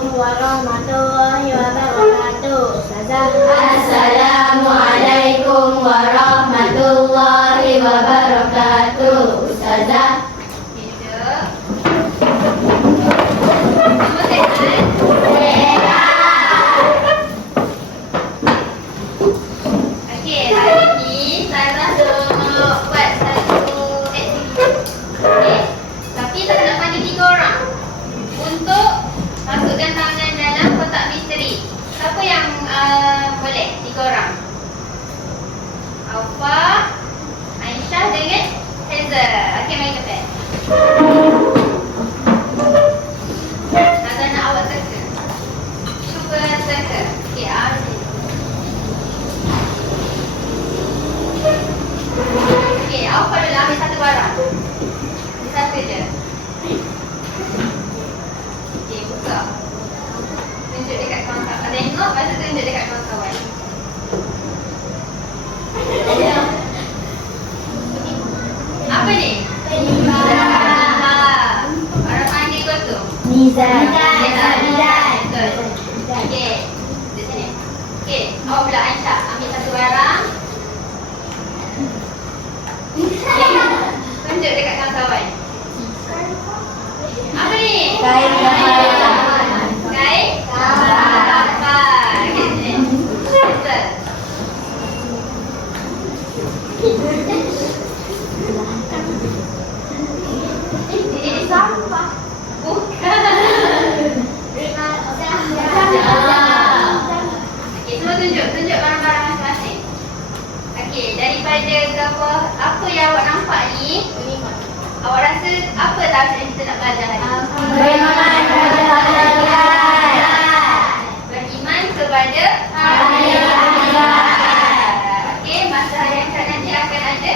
warahmatullahi wabarakatuh. Ustazah. Assalamualaikum warahmatullahi wabarakatuh. Ustazah. Okey, hari ni Ustazah nak buat satu aktiviti. Okey. Tapi Ustazah nak panggil 3 orang untuk masukkan tangan dalam kotak misteri. Siapa yang boleh? 3 orang. Alfa, Aisyah dengan Hazel. Okey, mari kita. Ustazah nak awak teka. Cuba teka. Okey, okey, Alfa dulu ambil satu barang. Satu je. Okey, buka. Tunjuk dekat kawan-kawan. Tengok, lepas tu tunjuk dekat kawan-kawan. Apa ni? Orang panggil kau tu? Nizam. Betul. Okey, di sini. Okey, awak pula Aisyah. Ambil satu barang. Tunjuk dekat kawan-kawan. Apa ni? Kain gambar. Kain? Gambar. Okey, sini. Betul. Ini sampah. Bukan. Okey, semua tunjuk barang-barang masing-masing. Okey, daripada gambar apa yang awak nampak ni, awak rasa apa tajuk yang kita nak belajar hari ni? Beriman kepada hari akhirat. Okey, masa hari akhirat nanti akan ada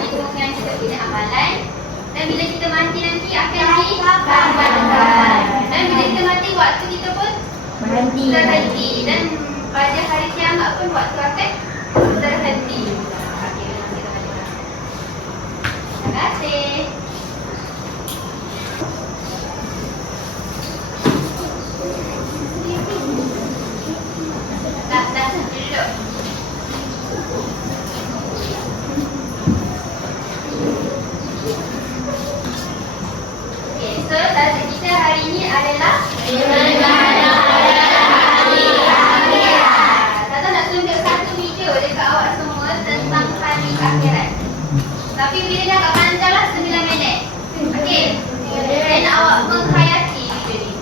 hitungan kita punya amalan. Dan bila kita mati nanti akan dikabulkan. Dan bila kita mati, waktu kita pun terhenti. Dan pada hari kiamat pun waktu akan terhenti. Okey, kita baca. Terima kasih. Dah, duduk. Okey, so tajuk kita hari ini adalah Tata nak tunjuk satu video dekat awak semua tentang hari akhirat. Tapi videonya agak panjang lah, 9 minit. Okey, saya nak awak menghayati video ni.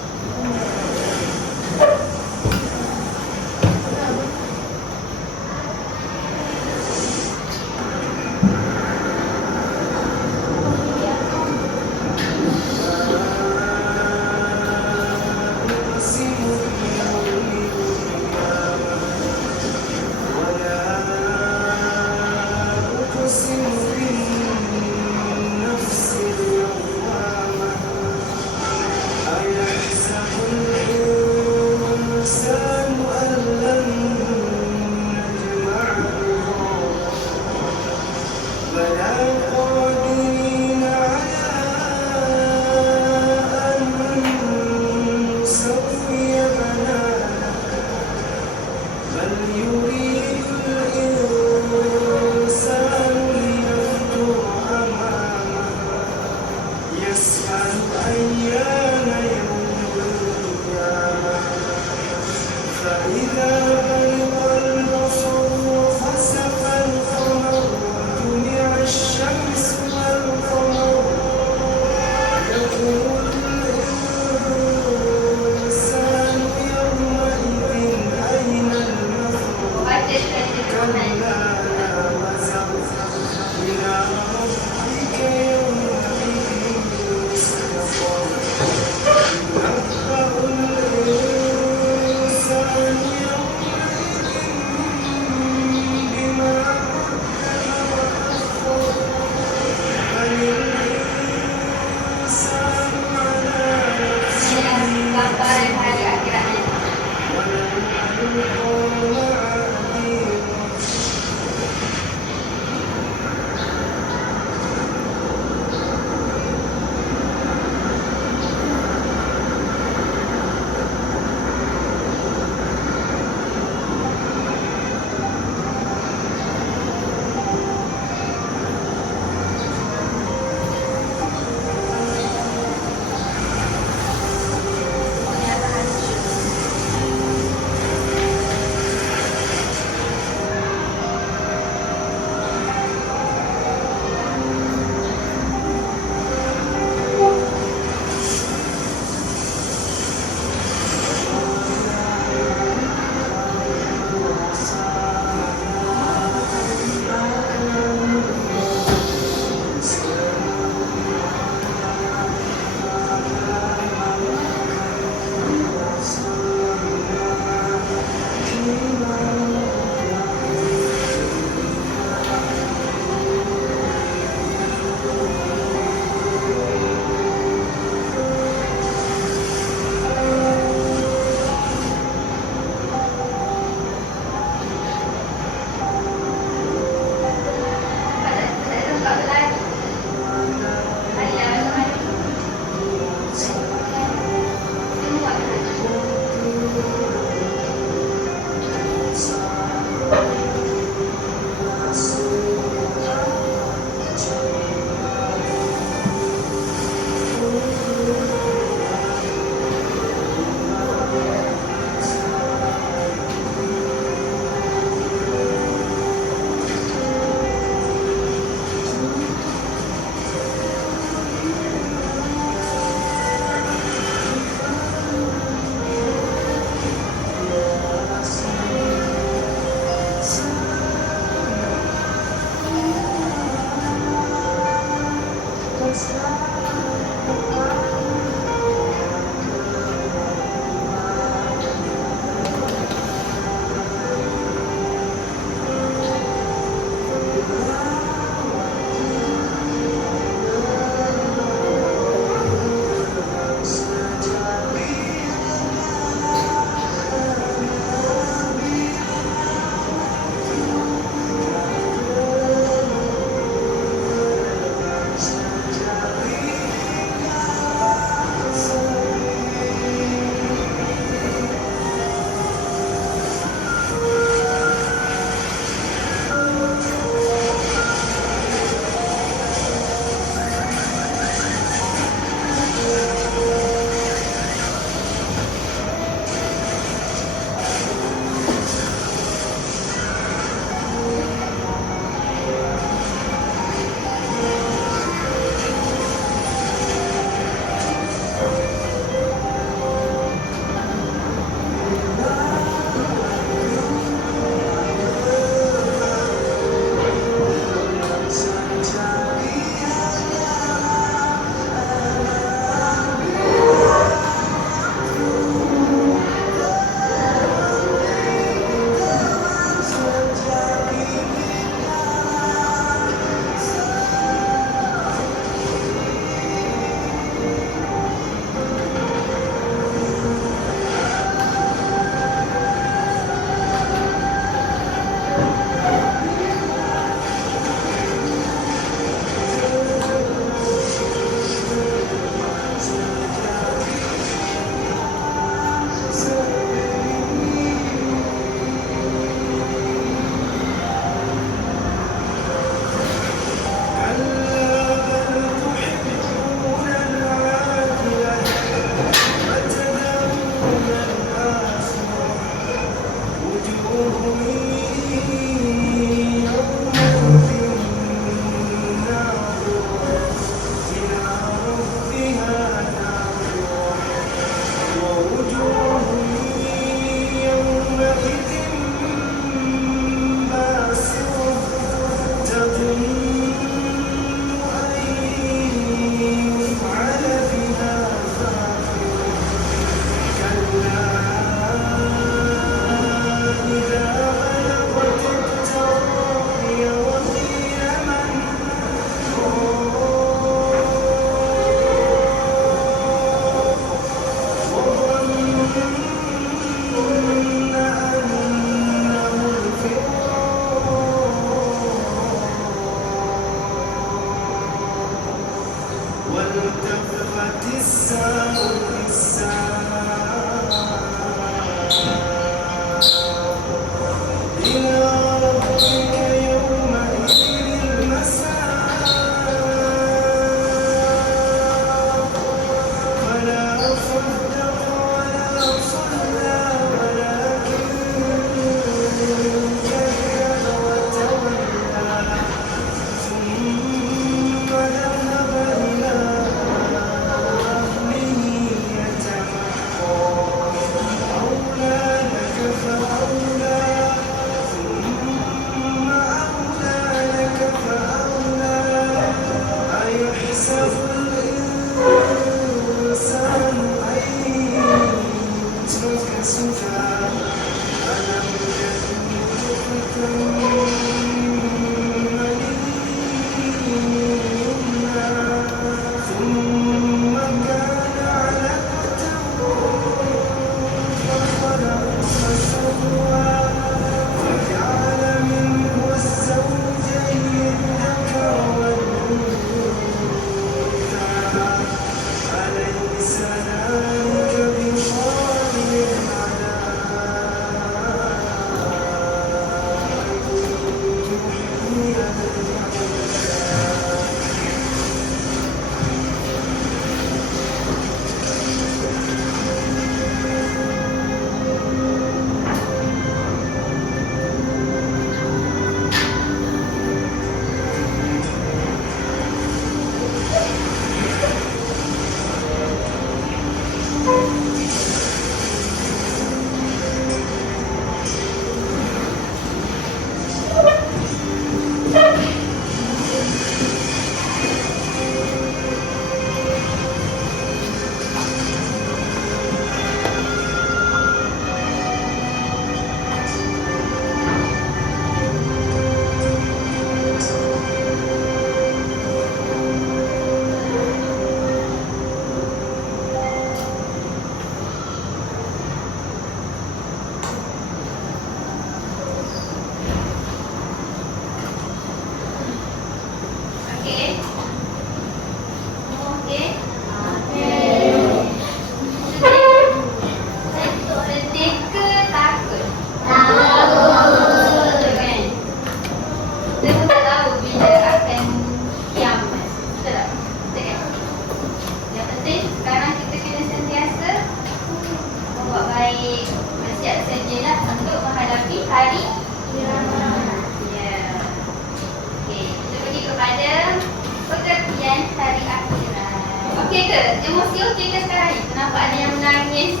menangis.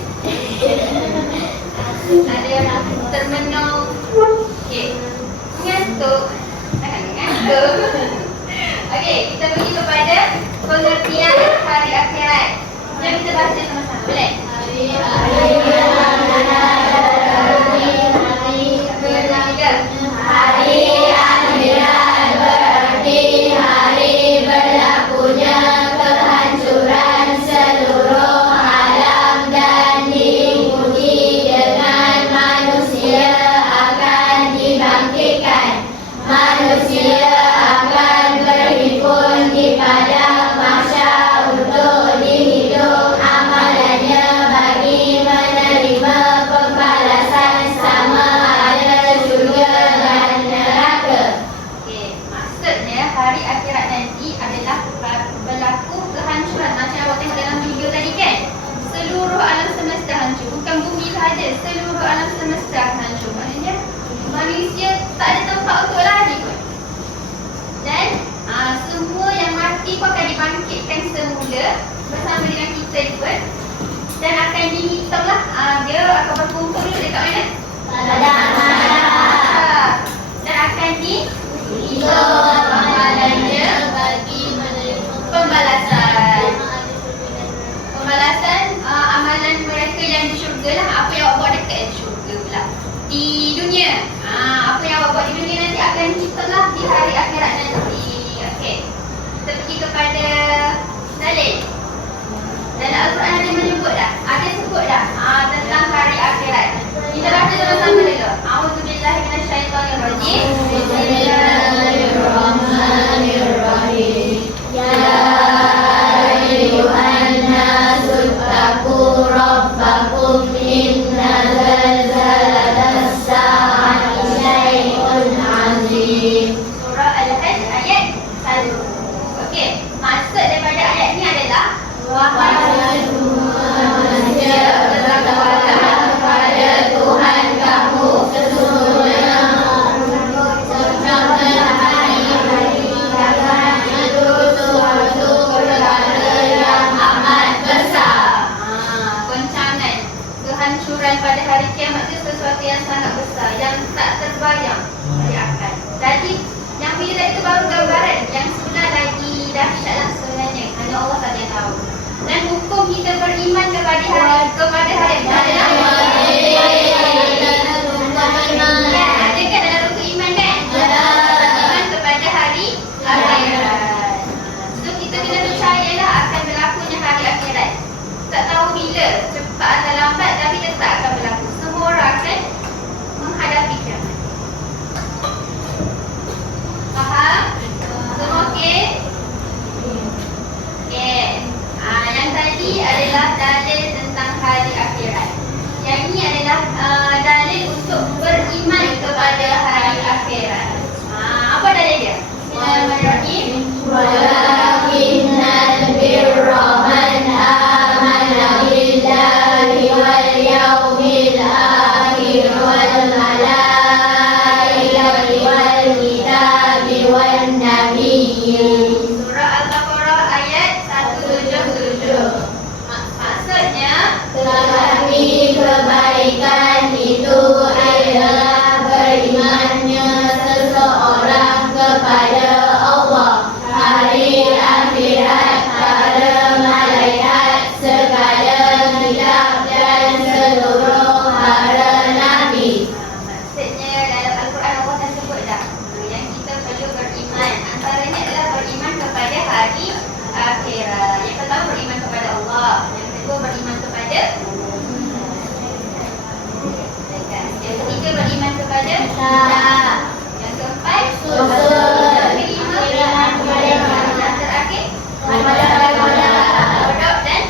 Ada yang termenung. Okey. Mengantuk. Mengantuk. Okey, kita pergi kepada pengertian hari akhirat. Jom kita baca sama-sama. Boleh? Hari akhirat berarti hari berlakunya kehancuran seluruh alam dan diikuti dengan manusia akan dibangkitkan. Manusia akan berhimpun di padang mahsyar untuk dihitung amalannya bagi menerima pembalasan sama ada syurga dan neraka. Okey, maksudnya hari akhirat nanti adalah berlaku kehancuran. Macam awak tengok dalam video tadi kan? Seluruh alam semesta hancur. Bukan bumi sahaja, seluruh alam semesta hancur. Maksudnya manusia tak ada tempat untuk lari pun. Dan semua yang mati pun akan dibangkitkan semula bersama dengan kita pun. Dan akan dihitunglah, dia akan berkumpul dulu dekat mana? Dan akan dihitung amalannya bagi menerima pembalasan. Pembalasan amalan mereka yang di syurga lah. Apa yang awak buat dekat syurga pula. Di dunia, apa yang awak buat di dunia nanti akan dihitunglah di hari akhirat nanti. Okey, kita pergi kepada dalil. Dalam Al-Quran ada menyebut dah, ada sebut dah tentang hari akhirat. Kita baca sama-sama dulu. A'udzubillahi minasyaitonirrajim. Bismillahirrahmanirrahim. Ya ayyuhan nasu taqu rabbakum inna zalzalatas sa'ati syai'un 'azim. Surah Al-Hajj ayat 1. Okey, maksud daripada ayat ni adalah wahai manusia, bertakwalah kepada Tuhan kamu. Sesungguhnya hari akhirat itu suatu perkara yang amat besar. Goncangan, kehancuran pada hari kiamat itu sesuatu yang sangat besar, yang tak terbayang akan. Jadi yang bila tadi itu baru gambaran, yang sebenar lagi dahsyatlah sebenarnya. Hanya Allah saja yang tahu. Dan hukum kita beriman kepada hari ada kan dalam rukun iman kan? Iman kepada hari akhirat. So kita kena percayalah akan berlakunya hari akhirat. Tak tahu bila, cepat atau lambat, tapi tetap akan berlaku. Semua orang akan menghadapi kiamat. Faham? Semua okey? Okey. Yang tadi adalah dalil tentang hari akhirat. Yang ini adalah dalil untuk beriman kepada hari akhirat. Apa dalil dia? Bismillahirrahmanirrahim. Walakinnal birra man amana billahi wal yawmil akhir wal malaikati wal kitabi wan nabiyyin. Surah Al-Baqarah ayat 177. Maksudnya, tetapi kebaikan itu adalah berimannya seseorang kepada Allah, hari akhirat, para malaikat, segala kitab dan seluruh para nabi. maksudnya dalam Al-Quran Allah dah sebut dah yang kita perlu beriman. Antaranya adalah beriman kepada hari akhirat. Yang pertama beriman kepada Allah. Yang kedua beriman kepada yang ketiga beriman kepada kitab. Yang keempat beriman kepada Tuhan. Yang terakhir kodok dan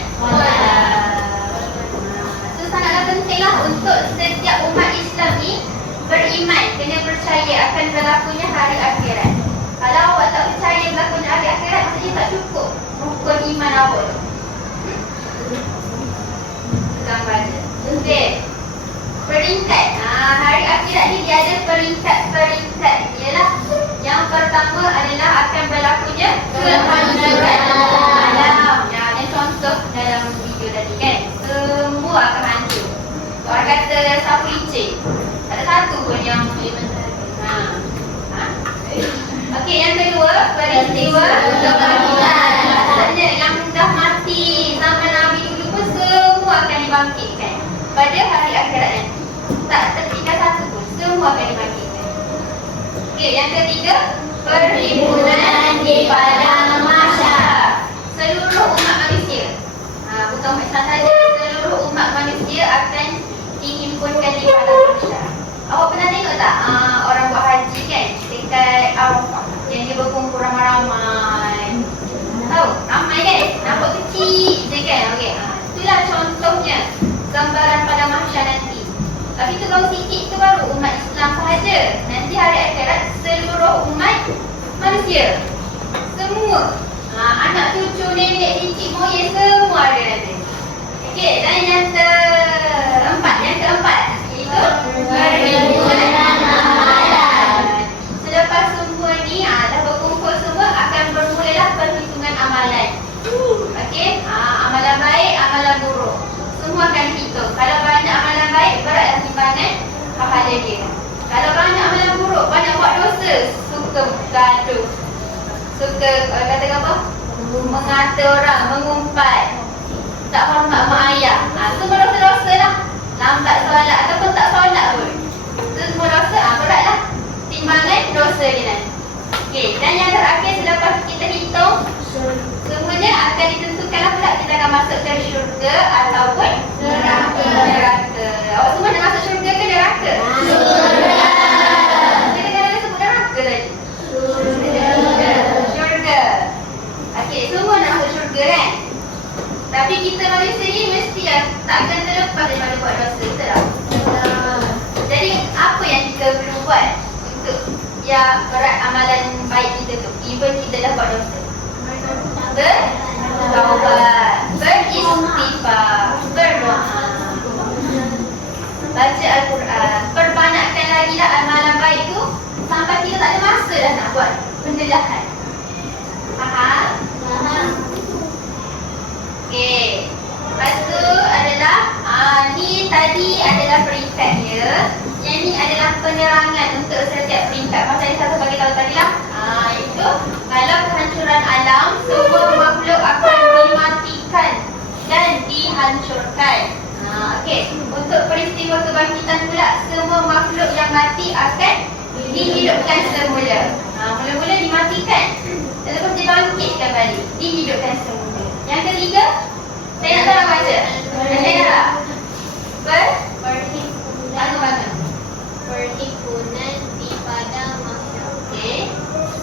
itu sangatlah pentinglah untuk setiap umat Islam ni beriman, kena percaya akan berlakunya hari akhirat. Kalau awak tak percaya berlakunya hari akhirat, maksudnya tak cukup rukun iman awak. Gambar dia. Okey. Peringkat. Hari akhirat ni dia ada peringkat-peringkat. Ialah yang pertama adalah akan berlakunya kehancuran alam. Yang contoh dalam video tadi kan. Semua satu pun yang Okey, yang kedua, peristiwa kebangkitan. Maksudnya yang dah mati zaman Nabi dulu pun semua akan dibangkitkan pada hari akhirat nanti. Tak tertinggal satu pun, semua akan dibangkitkan. Okey, yang ketiga, perhimpunan di padang mahsyar. Seluruh umat manusia, bukan umat Islam saja, seluruh umat manusia akan dihimpunkan di padang mahsyar. Awak pernah tengok tak orang buat haji kan dekat Arafah yang dia berkumpul ramai-ramai? Tahu? Ramai kan? Nampak kecil je kan? Okey. Itulah contohnya gambaran pada mahsyar nanti. Tapi tu baru sikit tu baru umat Islam sahaja. Nanti hari akhirat seluruh umat manusia. Semua. Anak cucu, nenek, cicit, moyang semua ada nanti. Okey, dan yang keempat itu perhimpunan amalan. Selepas semua ni dah berkumpul semua, akan bermulalah perhitungan amalan. Okey, amalan baik, amalan buruk. Semua akan dihitung. Kalau banyak amalan baik, beratlah timbangan pahala dia. Kalau banyak amalan buruk, banyak buat dosa, suka gaduh, suka katakan apa? Mengata orang, mengumpat, tak hormat mak ayah. Semua dosa-dosa lah. Lambat solat ataupun tak solat pun, semua dosa, beratlah timbangan dosa dia nanti. Okey, dan yang terakhir selepas kita hitung, semuanya akan ditentukanlah pula kita akan masuk ke syurga ataupun neraka. Awak semua nak masuk syurga ke neraka? Syurga. Kita kadang-kadang sebut neraka tadi. Syurga. Okey, semua nak masuk syurga kan? Tapi kita manusia ni mesti takkan terlepas daripada buat dosa, betul tak? Jadi apa yang kita perlu buat untuk berat amalan baik kita tu, even kita dah buat dosa? Bertaubat, beristighfar, berdoa, baca Al-Quran, perbanyakkan lagi lah amalan baik tu sampai kita tak ada masa dah nak buat benda jahat. Faham? Faham. Okey. Lepas tu adalah ni tadi adalah peringkatnya. Yang ni adalah penerangan untuk setiap peringkat. Pasal yang satu bagi tahu tadi lah. Itu kalau kehancuran alam, semua makhluk akan dimatikan dan dihancurkan. Okey. Untuk peristiwa kebangkitan pula, semua makhluk yang mati akan dihidupkan semula. Mula-mula dimatikan, lepas dibangkitkan balik, dihidupkan semula. Yang ketiga, saya nak tolong baca. Saya nak perhimpunan di padang mahsyar. Okey.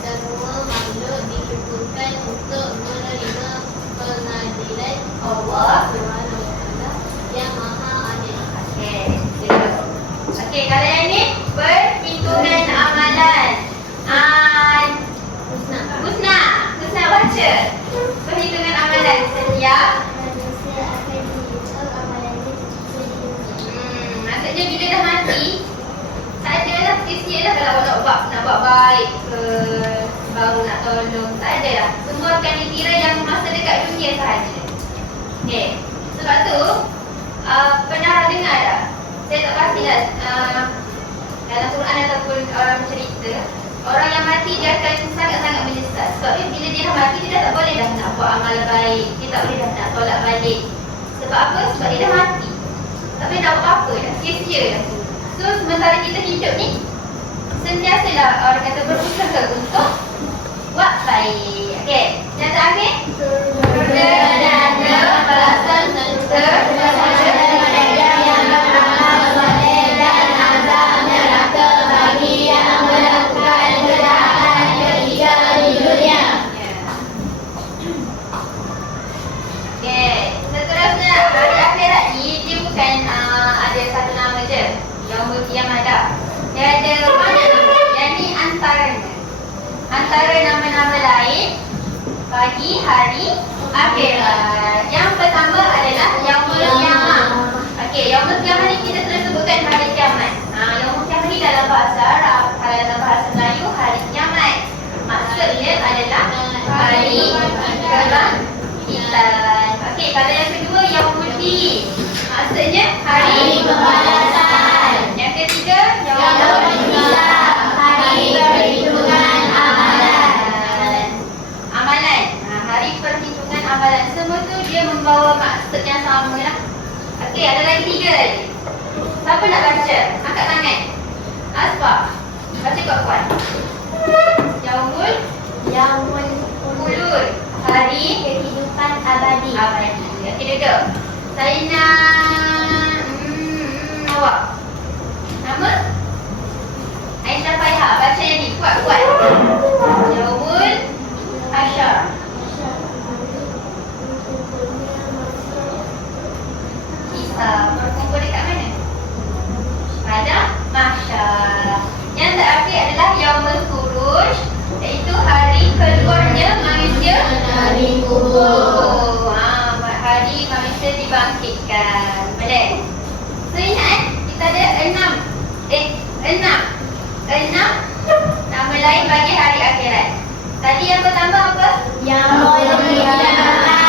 Semua makhluk dihimpunkan untuk menerima pengadilan Allah Subhanahu wa taala yang maha adil. Okey. Okey, kalau yang ni perhitungan amalan. Husna baca. Perhitungan amalan setiap Manusia akan dihitung amalannya maksudnya bila dah mati, tak ada lah sia-sia lah kalau awak nak buat baik ke, baru nak tolong, tak ada lah. Semua akan dikira yang masa dekat dunia sahaja. Okey, sebab tu pernah dengar tak? Saya tak pastilah dalam Quran ataupun orang cerita, orang yang mati dia akan sangat-sangat menyesal. Sebab bila dia dah mati, dia dah tak boleh dah nak buat amal baik, dia tak boleh dah nak tolak balik. Sebab apa? Sebab dia dah mati, tak boleh nak buat apa dah, sia-sia dah. So sementara kita hidup ni, sentiasalah orang kata berusaha untuk buat baik. Okey, yang terakhir, surga dan neraka tersedia yang beramal soleh dan azab neraka bagi yang melakukan kejahatan ketika di dunia. Okey, seterusnya hari akhirat ni dia bukan ada satu nama je, Yaumul Qiyamah. Dia ada banyak nama. Yang ni antaranya. Antara nama-nama lain bagi hari akhirat. Yang pertama adalah Yaumul Qiyamah. Okey, Yaumul Qiyamah ni kita telah sebutkan hari kiamat. Yaumul Qiyamah ni dalam bahasa Arab, kalau dalam bahasa Melayu hari kiamat. Maksudnya adalah hari kebangkitan. Okey, kalau yang kedua Yaumul Din. Maksudnya hari pembalasan. Yang ketiga Yaumul Okey, ada lagi 3 lagi. Siapa nak baca? Angkat tangan. Asfa. Baca kuat-kuat. Yaumul Khulud. Hari Kehidupan abadi. abadi. Okey, duduk. Saya nak awak. Nama? Aisyah Faiha. Baca yang ni. Kuat-kuat. Yaumul Hasyar. Kisah berkumpul dekat mana? Pada mahsyar. Yang terakhir adalah Yaumul Khuruj, iaitu hari keluarnya manusia Dari kubur. hari manusia dibangkitkan. Boleh? So ingat kita ada 6 nama lain bagi hari akhirat. Tadi yang pertama apa? Yaumul Qiyamah.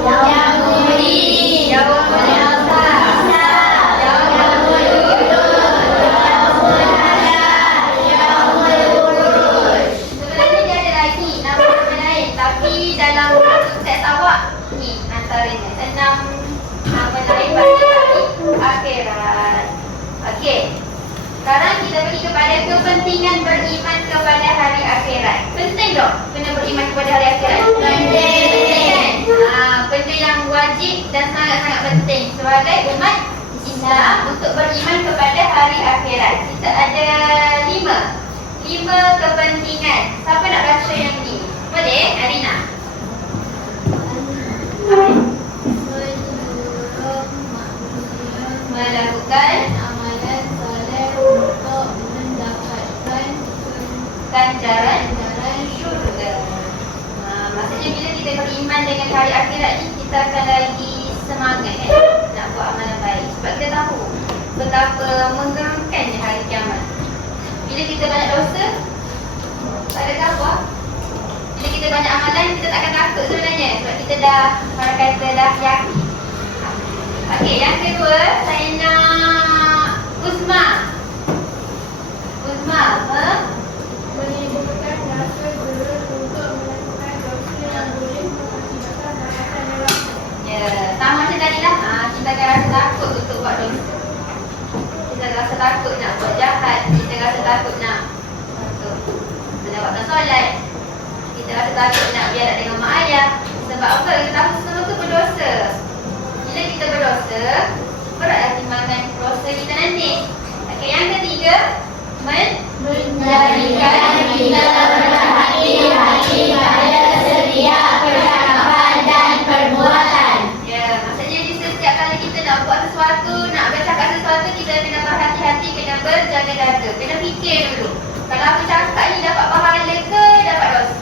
Yaumul Din. Yaumul Hisab. Yaumul Khulud. Yaumul Hasyar. Yaumul Khuruj. Sebenarnya dia ada lagi nama-nama lain, tapi dalam set awak ni antaranya 6 nama lain bagi hari akhirat. Okey. Sekarang kita pergi kepada kepentingan beriman kepada hari akhirat. Penting dong kena beriman kepada hari akhirat. Penting. Benda yang wajib dan sangat-sangat penting sebagai umat Islam untuk beriman kepada hari akhirat. Kita ada 5 kepentingan. Siapa nak baca yang ni? Boleh? Arina. Melakukan amalan soleh untuk mendapatkan ganjaran ganjaran syurga. Maksudnya bila kita beriman dengan hari akhirat ni, kita akan lagi semangat nak buat amalan baik. Sebab kita tahu betapa menggeramkannya hari kiamat. Bila kita banyak dosa, tak ada apa. Bila kita banyak amalan, kita tak akan takut sebenarnya. Sebab kita dah, orang kata dah yakin. Okey, yang kedua, saya nak Uzma. Uzma apa? menimbulkan rasa gerus untuk melakukan dosa yang boleh mengakibatkan balasan neraka. Ya, sama macam tadi lah. Kita akan rasa takut untuk buat dosa. Kita rasa takut nak buat jahat. Kita rasa takut nak melewatkan solat. Kita rasa takut nak biadab dengan mak ayah. Sebab apa? Kita tahu semua tu berdosa. Bila kita berdosa, beratlah timbangan dosa kita nanti. Okey, yang ketiga, Menjadikan kita berhati-hati pada setiap percakapan dan perbuatan. Ya, maksudnya di setiap kali kita nak buat sesuatu, nak bercakap sesuatu, kita kena berhati-hati, kena berjaga-jaga, kena fikir dulu. Kalau aku cakap ni dapat pahala ke dapat dosa?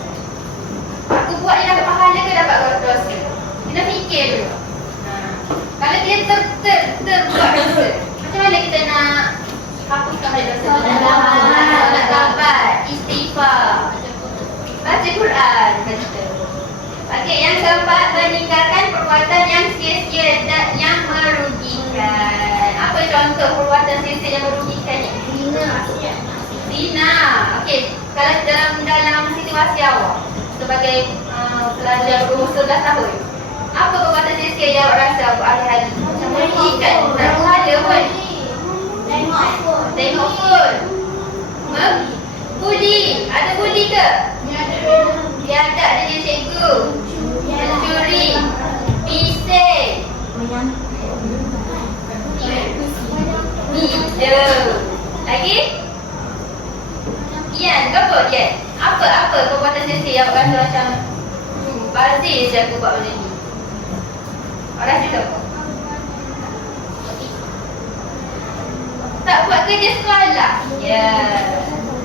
Aku buat ni dapat pahala ke dapat dosa? Kena fikir dulu. Kalau kita terbuat dosa, macam mana kita nak hapuskan balik dosa? Solat taubat, istighfar, baca Quran, kata. Okey, yang keempat, meninggalkan perbuatan yang sia-sia dan yang merugikan. Apa contoh perbuatan sia-sia yang merugikan ni? Zina. Okey, kalau dalam situasi awak sebagai pelajar berumur 11 tahun, apa perbuatan sia-sia yang awak rasa awak hari-hari? Macam merugikan, tak pahala pun. Tengok pun. Budi. Ada budi ke? Biadab dengan cikgu. Mencuri. Bising. Video. Lagi? Ian, ke apa Ian? Apa perbuatan sia-sia yang awak rasa macam bazir je aku buat benda ni? Awak rasa ke apa? Tak buat kerja sekolah. Ya.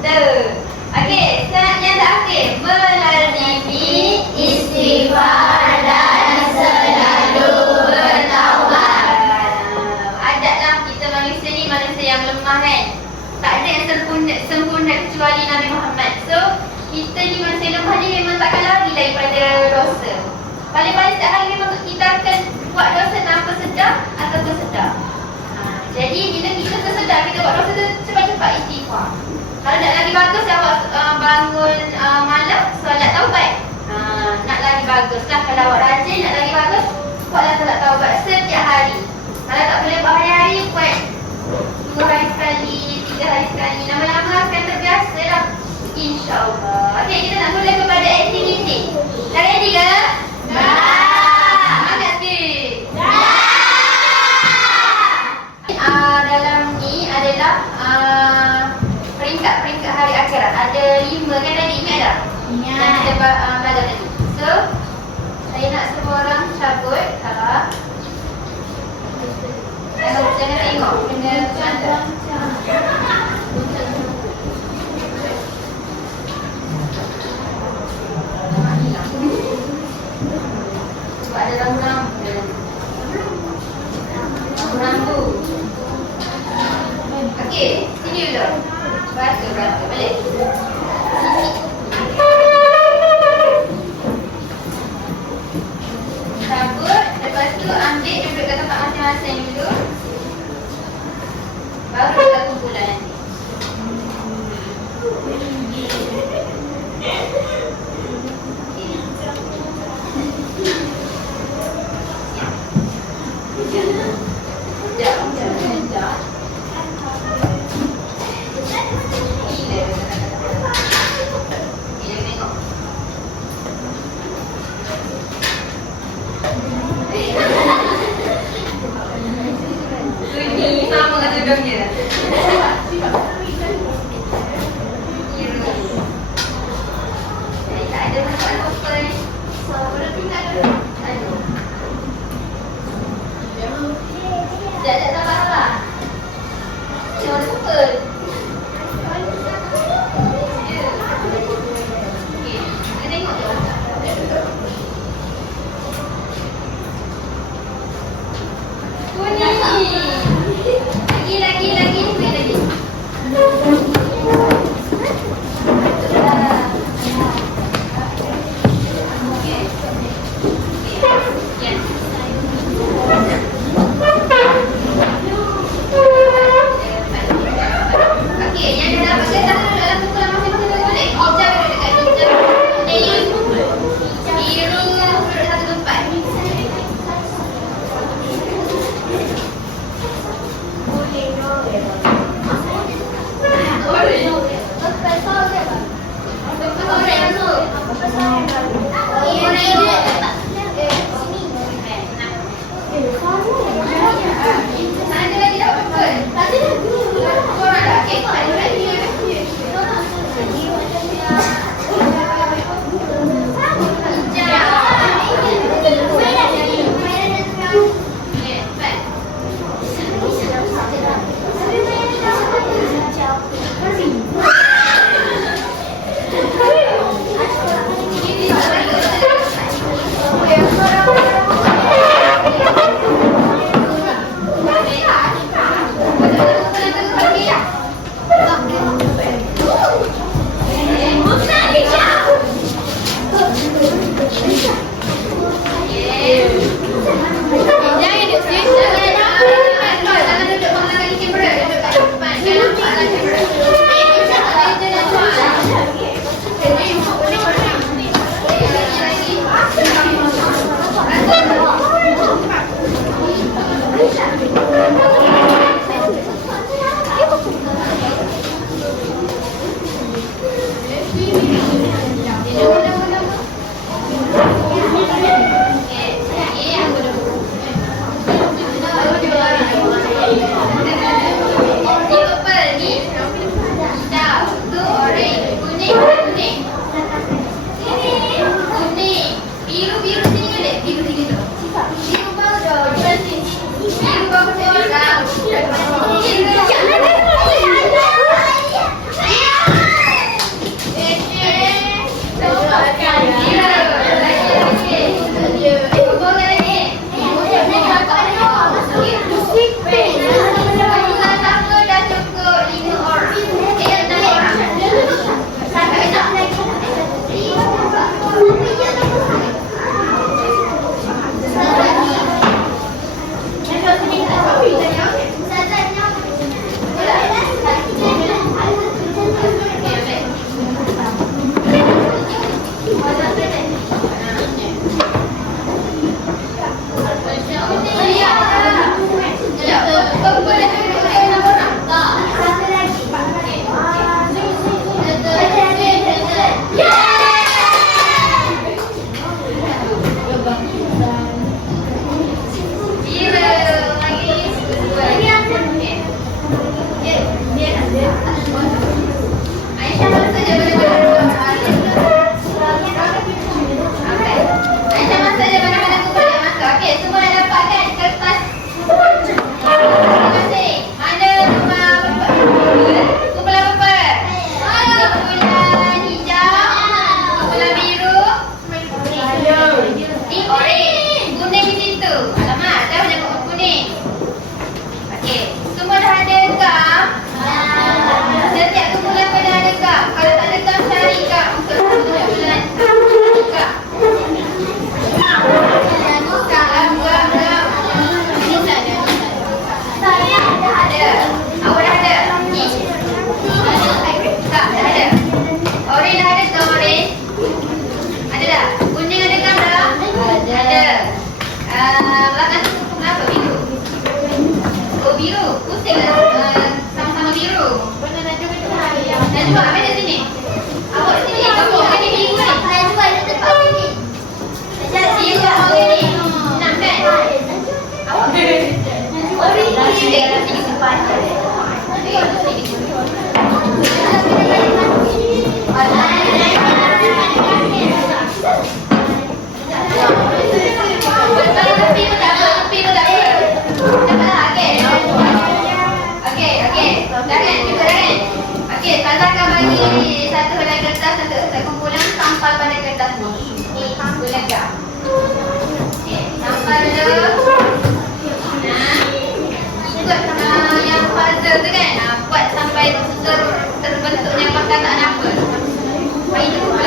Betul. Okey, yang terakhir, melazimi Istighfar dan selalu bertaubat. Adatlah kita manusia ni manusia yang lemah kan. Tak ada yang sempurna kecuali Nabi Muhammad. So, kita ni manusia lemah ni memang takkan lari daripada dosa. Paling-paling setiap hari memang kita akan buat dosa tanpa sedar ataupun sedar. Jadi bila kita tersedar kita buat dosa tu, cepat-cepat istighfar. Kalau nak lagi bagus, awak bangun malam solat taubat. Nak lagi bagus lah. Kalau awak rajin nak lagi bagus, buatlah solat taubat setiap hari. Kalau tak InsyaAllah. Okey, kita nak mula kepada aktiviti. Dah ready ke? Semangat sikit. Dalam ni adalah peringkat-peringkat hari akhirat. Ada 5 kan tadi, ingat tak? Yang kita belajar tadi. So, saya nak semua orang cabut. Jangan tengok, kena mata. Sebab ada rambu-rambu. Rambu-rambu. Okey, sini dulu. Batu, balik. Cabut, lepas tu ambil duduk kat tempat masing-masing dulu. Baru kita kumpulan nanti. Sekejap. Gila tengok. Ini sama dengan tudungnya. Tak ada masalah apa-apa ni. Boleh tinggal dulu. Aduh. Sekejap, sabar. Jangan lupa. Okey, kita tengok tu. Bunyi. Lagi. Lagi.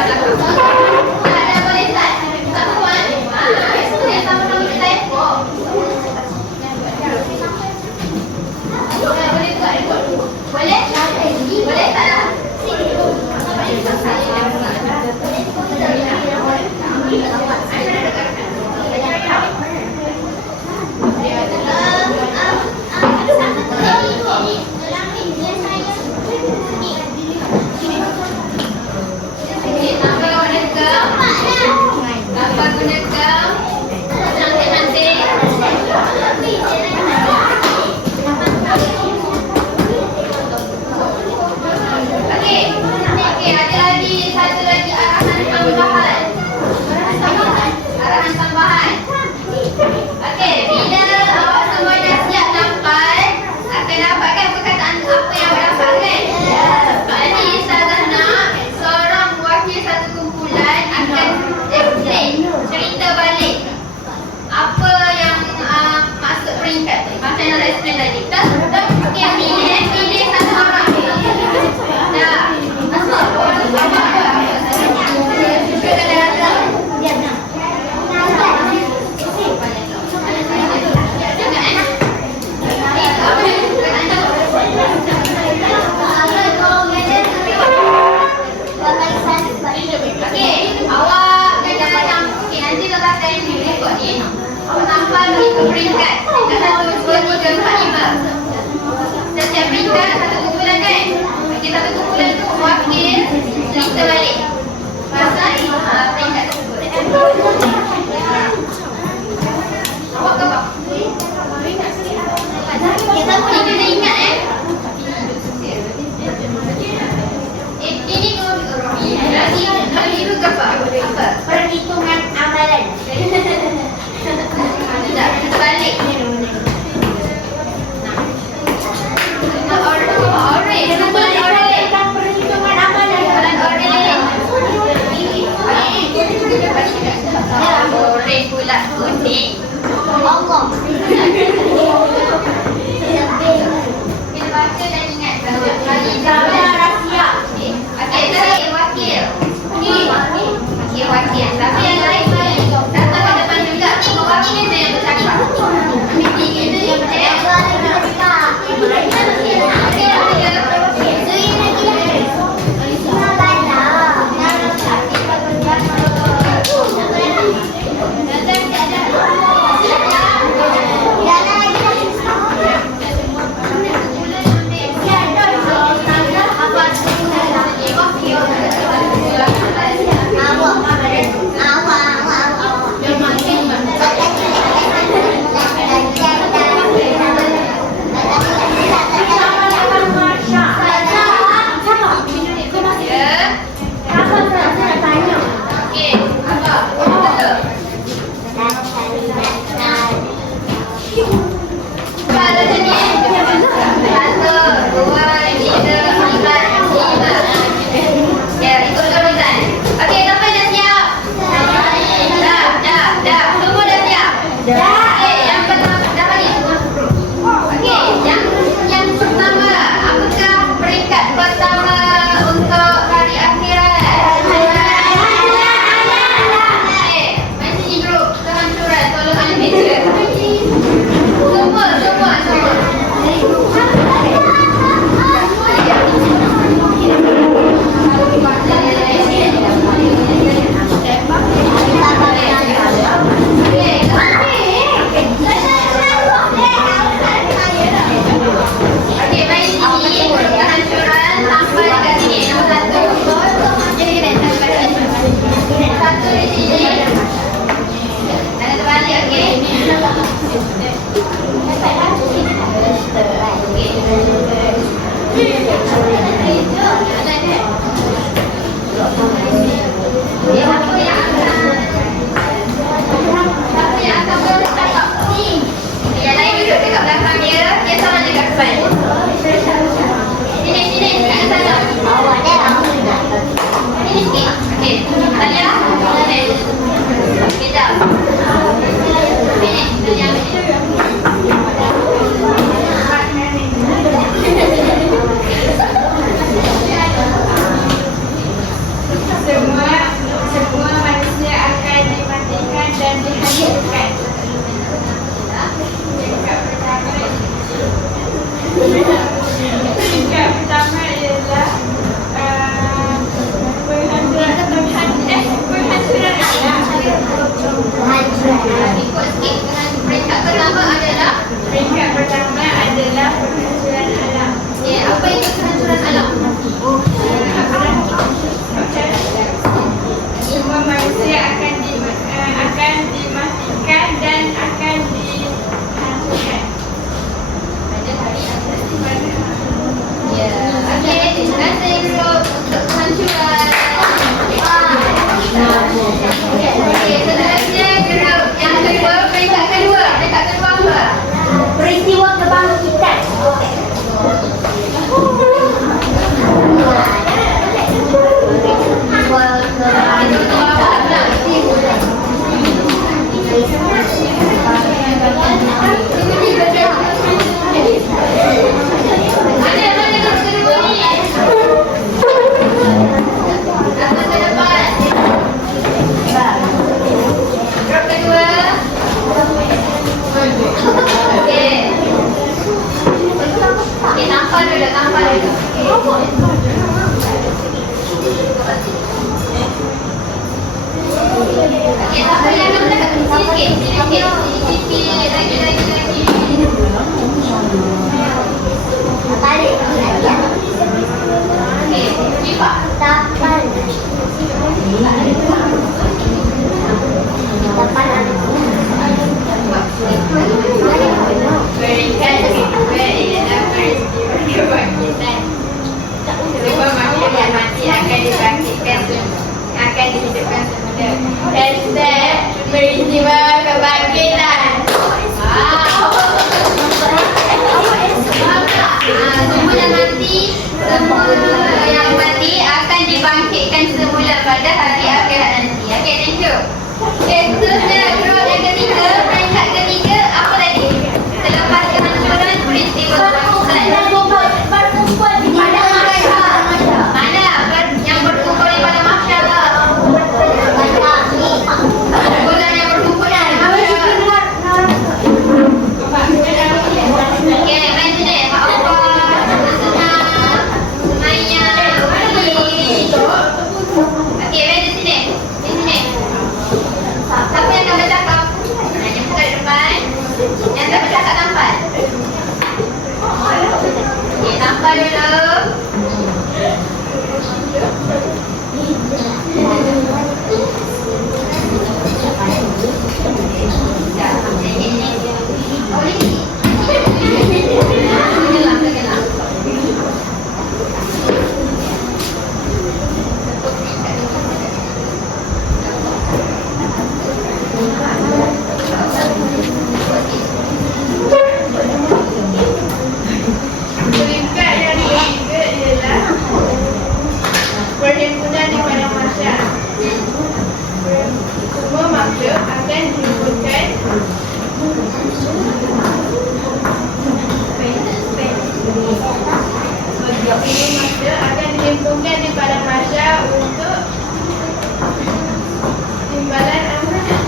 Dah boleh start. Satu one. Itu yang sama-sama kita ekor. Boleh buat rekod. Boleh? Boleh tak lah? Gambar guna gam. Cantik-cantik. Okey. Okey, ada lagi satu lagi arahan tambahan. Arahan tambahan. Okey, bila awak semua dah siap dapat, akan dapatkan perkataan apa yang awak dapat kan? Jadi Ustazah nak seorang wakil satu kumpulan akan explain, cerita balik apa yang maksud peringkat ni. Macam yang saya explain tadi. Okey, pilih satu orang. Dah. Okey, awak kena campur. Okey, nanti lepas saya ni rekod ni, awak tambah mengikut peringkat. Peringkat 1, 2, 3, 4, 5. Setiap peringkat satu kumpulan kan? Okey, satu kumpulan tu wakil cerita balik pasal peringkat tersebut. Awak ke bawah? Kita boleh kena ingat ini biru ke apa? Perhitungan amalan. Sekejap, kita balik. Perhitungan amalan. Oren pula kuning. Allah. Kita baca dan ingat kali Gambar rahsia. okey, tadi wakil. Okey, wakil. Tapi yang lain datang ke depan juga. Wakil itu yang bercakap. Ambil tiga itu yang bercakap. Semua Peringkat pertama ialah penghancuran alam. Ikut sikit. Peringkat pertama adalah Peringkat pertama adalah penghancuran alam. apa itu kehancuran alam? Semua manusia akan dimatikan dan akan dihancurkan. Pada hari akhir nanti. Ya. Okey, terima kasih grup untuk kehancuran. Okey, seterusnya grup yang kedua, peringkat kedua. Peringkat kedua apa? Peristiwa kebangkitan. Itu untuk apa? Mana grup kedua ni? Apa ke depan? Grup kedua. Okey. Okey, tampal dulu. Okey, siapa yang nak dekat sini sikit. Lagi. Balik lagi. Okey, cepat. Tapan. Peringkat kedua ialah peristiwa kebangkitan. Semua makhluk yang mati akan dibangkitkan, akan dihidupkan semula. Hashtag peristiwa kebangkitan. Semua yang mati akan dibangkitkan semula pada hari akhirat nanti. Okey, thank you. Okey, seterusnya grup yang ketiga, peringkat ketiga apa tadi? Selepas kehancuran peristiwa kebangkitan. Berkumpul di pada masyarakat. Mana yang berkumpul di pada masyarakat? Bulan yang berkumpul di pada masyarakat. Okey, main sini. Mak Opah, Senang, Maya, Uli. Okey, main di sini. Di sini. Siapa yang akan bercakap? Yang buka di depan. Yang tak bercakap tampal. Okey, tampal dulu. Peringkat yang ketiga ialah perhimpunan di padang mahsyar. Semua makhluk akan dihimpunkan di padang mahsyar untuk timbalan amanah.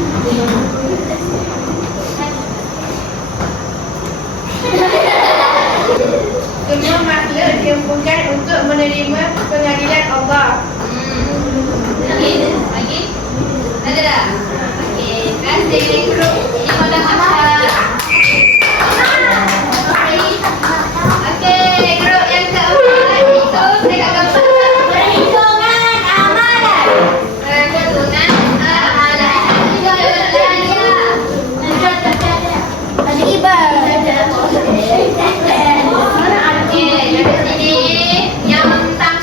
Semua makhluk dihimpunkan untuk menerima pengadilan Allah. Lagi? Ada tak? Okey, terima kasih grup di pada masyarakat. Okey, grup yang keempat itu dekat keempat. Perhitungan amalan. Perhitungan amalan. Okey, dari sini yang tentang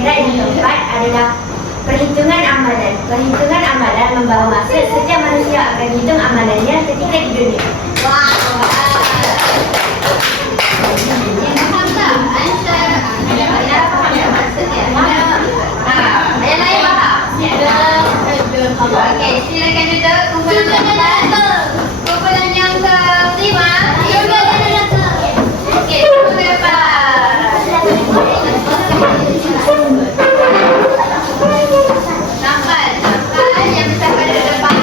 akhirat yang keempat adalah perhitungan amalan. Perhitungan amalan membawa maksud setiap manusia akan hitung amalannya ketika di dunia. Yang faham tak? Answer. Ayah faham tak maksudnya? Ayah lain faham? Okey, silakan duduk. Kumpulan yang kelima. Okey, ke depan. Sampai yang besar pada depan.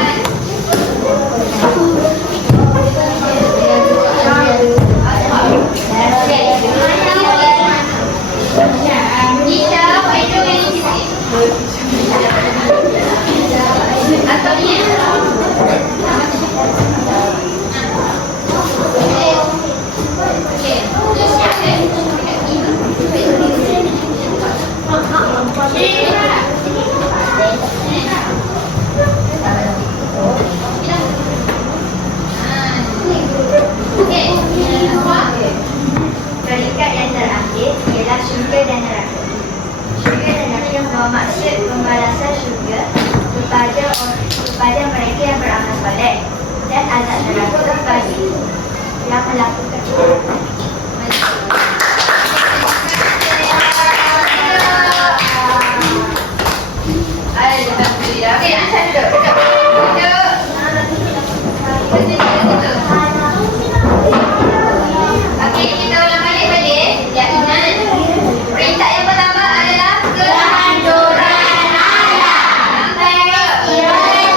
Nisha, what you doing? Atau ni? Predikat yang terakhir ialah syurga dan neraka. Syurga dan neraka membawa maksud pembalasan syurga kepada mereka yang beramal soleh dan azab neraka bagi yang melakukan Alhamdulillah. Okey, Ansha duduk. Okey, kita ulang balik. Ya, ingat. Perintah yang pertama adalah kehancuran alam. Yang kedua,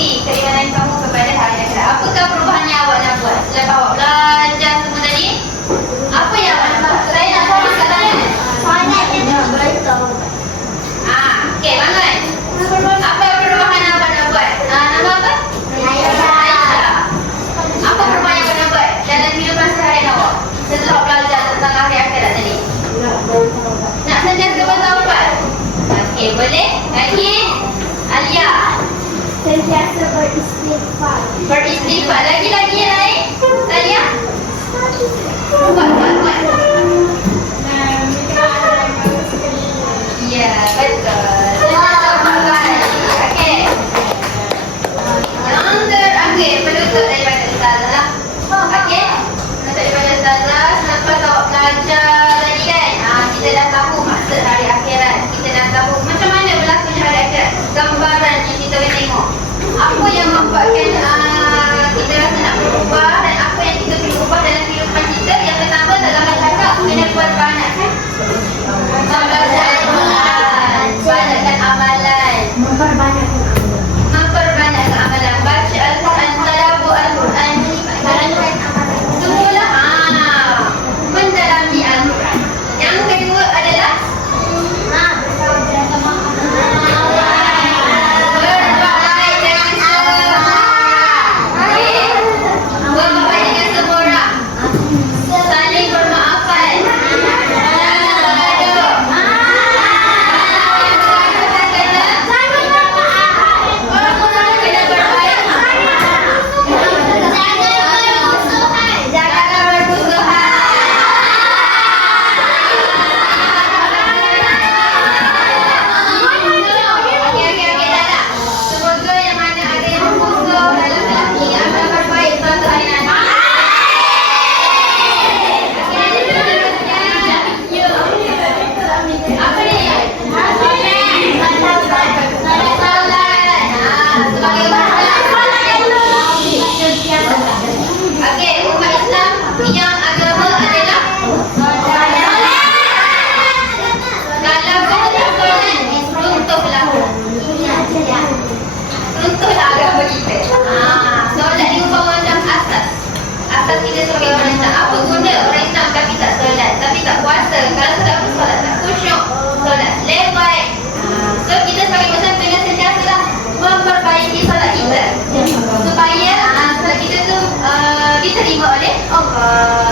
bukti keimanan kamu kepada hari akhirat. Apakah perubahan yang awak nak buat selepas awak belajar semua tadi? Apa yang awak nak buat? Saya nak tahu sekarang. Okey, bangun. Apa perubahan yang awak nak buat? Nama apa? Aisyah. Apa perubahan yang awak nak buat dalam kehidupan seharian awak setelah belajar tentang hari akhirat tadi? Nak sentiasa bertaubat? Okey, boleh? Lagi? Alia. Sentiasa beristighfar. Beristighfar. Lagi yang lain? Alia? Buat. Ya, betul. Okey. Yang terakhir, penutup daripada Ustazah. Okey. Penutup daripada Ustazah. Selepas awak belajar tadi kan, kita dah tahu maksud hari akhirat. Kita dah tahu macam mana berlakunya hari akhirat. Gambaran yang kita boleh tengok. Apa yang membuatkan kita rasa nak berubah dan apa yang kita perlu ubah dalam kehidupan kita. Yang pertama dalam cakap kena buat banyak kan? Membaca Al-Quran, banyakkan amalan, memperbanyakkan amalan, baca Al-Quran, tadabbur Al-Quran, semualah mendalami Al-Quran. Yang kedua adalah berbaik dengan semua orang, saling bermaafan, kita sebagai orang Islam. Apa guna orang Islam tapi tak solat, tapi tak puasa? Kalau tak bersolat, tak khusyuk, solat lewat. So kita sebagai Muslim kena sentiasa memperbaiki solat kita supaya solat kita tu diterima oleh Allah.